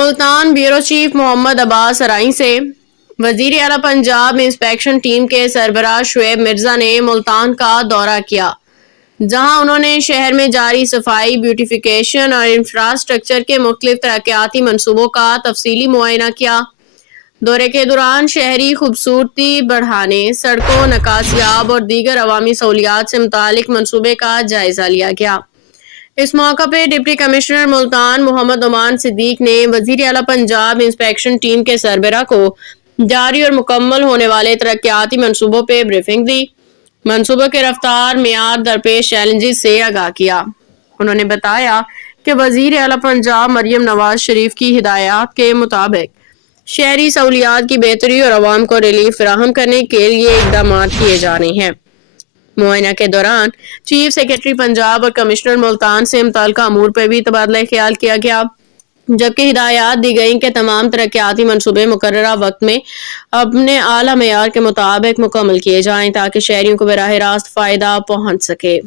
Multan bureau chief محمد عباس ارائیں سے وزیر اعلیٰ پنجاب انسپیکشن ٹیم کے سربراہ شعیب مرزا نے ملتان کا دورہ کیا، جہاں انہوں نے شہر میں جاری صفائی، بیوٹیفیکیشن اور انفراسٹرکچر کے مختلف ترقیاتی منصوبوں کا تفصیلی معائنہ کیا۔ دورے کے دوران شہری خوبصورتی بڑھانے، سڑکوں، نکاسیاب اور دیگر عوامی سہولیات سے متعلق منصوبے کا جائزہ لیا گیا۔ اس موقع پہ ڈپٹی کمشنر ملتان محمد نعمان صدیق نے وزیر اعلیٰ پنجاب انسپیکشن ٹیم کے سربراہ کو جاری اور مکمل ہونے والے ترقیاتی منصوبوں پہ بریفنگ دی، منصوبوں کے رفتار، معیار، درپیش چیلنجز سے آگاہ کیا۔ انہوں نے بتایا کہ وزیر اعلیٰ پنجاب مریم نواز شریف کی ہدایات کے مطابق شہری سہولیات کی بہتری اور عوام کو ریلیف فراہم کرنے کے لیے اقدامات کیے جا رہے ہیں۔ معائنہ کے دوران چیف سیکرٹری پنجاب اور کمشنر ملتان سے متعلقہ امور پر بھی تبادلہ خیال کیا گیا، جبکہ ہدایات دی گئیں کہ تمام ترقیاتی منصوبے مقررہ وقت میں اپنے اعلیٰ معیار کے مطابق مکمل کیے جائیں تاکہ شہریوں کو براہ راست فائدہ پہنچ سکے۔